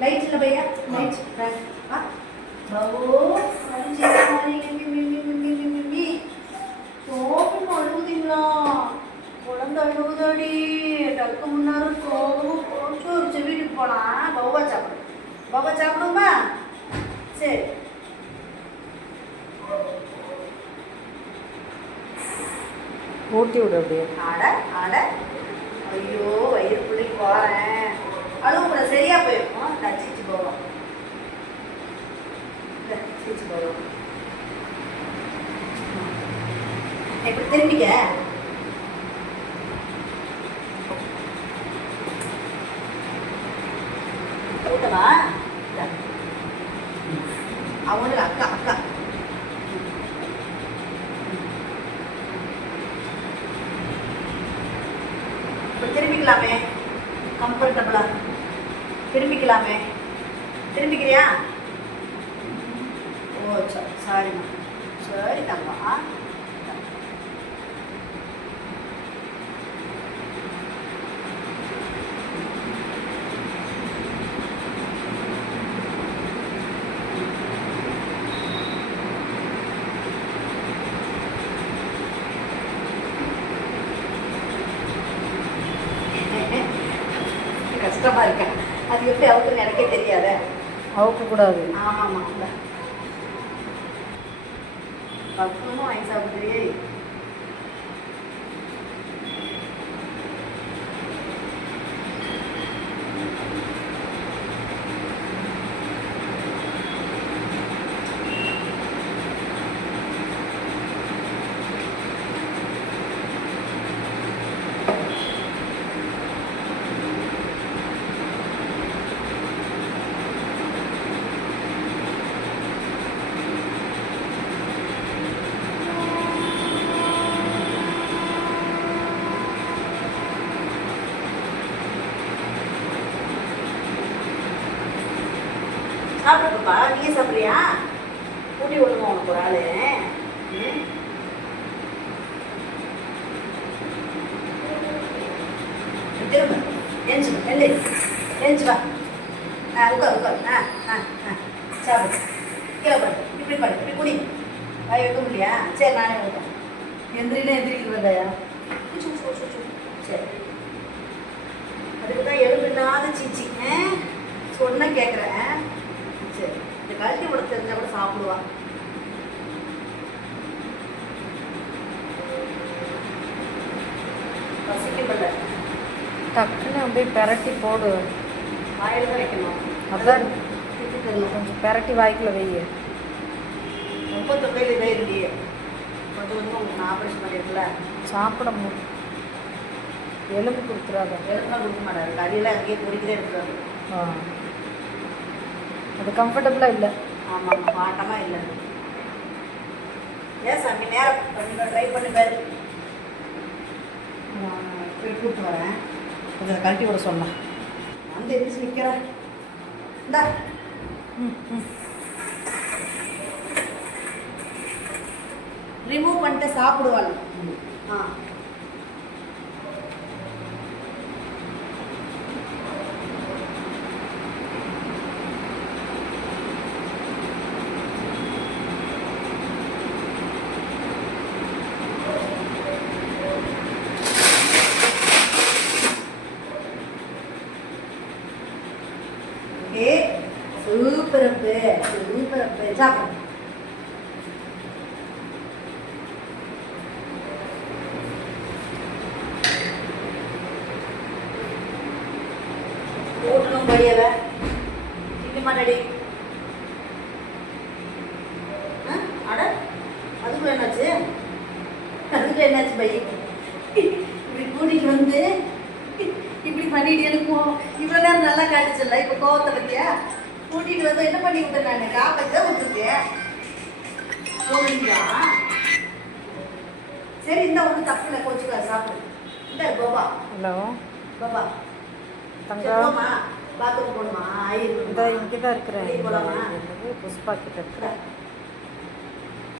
Light चला भैया light बाबू கோபம் அழுகுதுங்களா? குழந்தை அழுகுதாடி. டக்கு முன்னாரு கோபம் போச்சு வீட்டுக்கு போலாம். பௌவா சாப்பிடுமா? சரி ஊட்டி விடு அப்படியே. ஆட ஐயோ வயிறு பிள்ளைக்கு போறேன். அழுவு கூட சரியா போயிருக்கும். சீச்சு போவோம். இப்படி திரும்பிக்க. கூட்டமா அவனுக்கு அக்கா திரும்பிக்கலாமே. கம்ஃபர்டபுளா திரும்பிக்கலாமே. திரும்பிக்கிறியா? ஓ சாரிம்மா. சரி தம்பா. கஷ்டமா இருக்கேன். அது எப்படி அவுக்குன்னு எனக்கே தெரியாத. அவுக்கக்கூடாது. ஆமாம்மா பக்குவமும் வாங்கி சாப்பிட்றியே. சாப்பிடுப்பா. நீ சாப்பிட்றியா? ஊட்டி விடுங்க உனக்கு ஒரு ஆளு. திரும்ப எழுந்து வா. உட்கார். சாப்பிடு. கீழே படு. இப்படி படு. இப்படி குடி. வாய் வைக்க முடியா? சரி நானே வைப்பேன். எந்திரிக்கிறது வந்தாயா? சரி அதுக்கு தான் எலும்பு இல்லாத சீச்சி சொன்ன கேட்குறேன். சரி இந்த கழட்டி விட தெரிஞ்சா கூட சாப்பிடுவா. பசிக்கப்பட டக்குன்னு அப்படியே பெரட்டி போடு. வாயில் தான் வைக்கணும். அதான் கொஞ்சம் பெரட்டி வாய்க்குள்ள வெய்ய. ரொம்ப தொகையில் இதே இல்லையே. கொஞ்சம் உங்களுக்கு ஆப்ரேஷன் பண்ணியிருக்கல. சாப்பிட முடியும். எலும்பு கொடுத்துறாத. எலும்புலாம் கொடுக்க மாட்டாரு. கறியெல்லாம் அங்கேயே பொறிக்கிறே இருக்கிறாரு. அது கம்ஃபர்டபுளாக இல்லை. ஆமாம் பாட்டமாக இல்லை. ஏன் சாமி நேரம் கொஞ்சம் ட்ரை பண்ணி பாரு. போய் கூப்பிட்டு வரேன். கொஞ்சம் கழட்டி விட சொல்லலாம். வந்து எதிர்த்து நிற்கிறேன். இந்தா ரிமூவ் பண்ணிட்டு சாப்பிடுவாள். சூப்பர் சாப்பிடு. ஓட்டணும் படியவ திங்க மாட்டாடி. அட அதுக்குள்ள என்னாச்சு பை? இப்படி கூட்டிட்டு வந்து இப்படி பண்ணிட்டு எனக்கும் இவ்வளோ நேரம் நல்லா காட்டுச்சுல்ல. இப்போ கோவத்தை பத்தியா? கூட்டிட்டு வந்து என்ன பண்ணி விட்டேன் நான்? காப்பத்தை விட்டுருக்கேன். சரி இந்த ஒன்றும் தப்பு இல்லை. கோச்சுக்கா சாப்பிடு. இந்த கோபா. ஹலோ பாபா தங்கம்மா பாத்ரூம் போடுமா? இந்த இங்கே தான் இருக்கிறேன். போலாமா? புஷ்பா கிட்ட இருக்கிறேன்.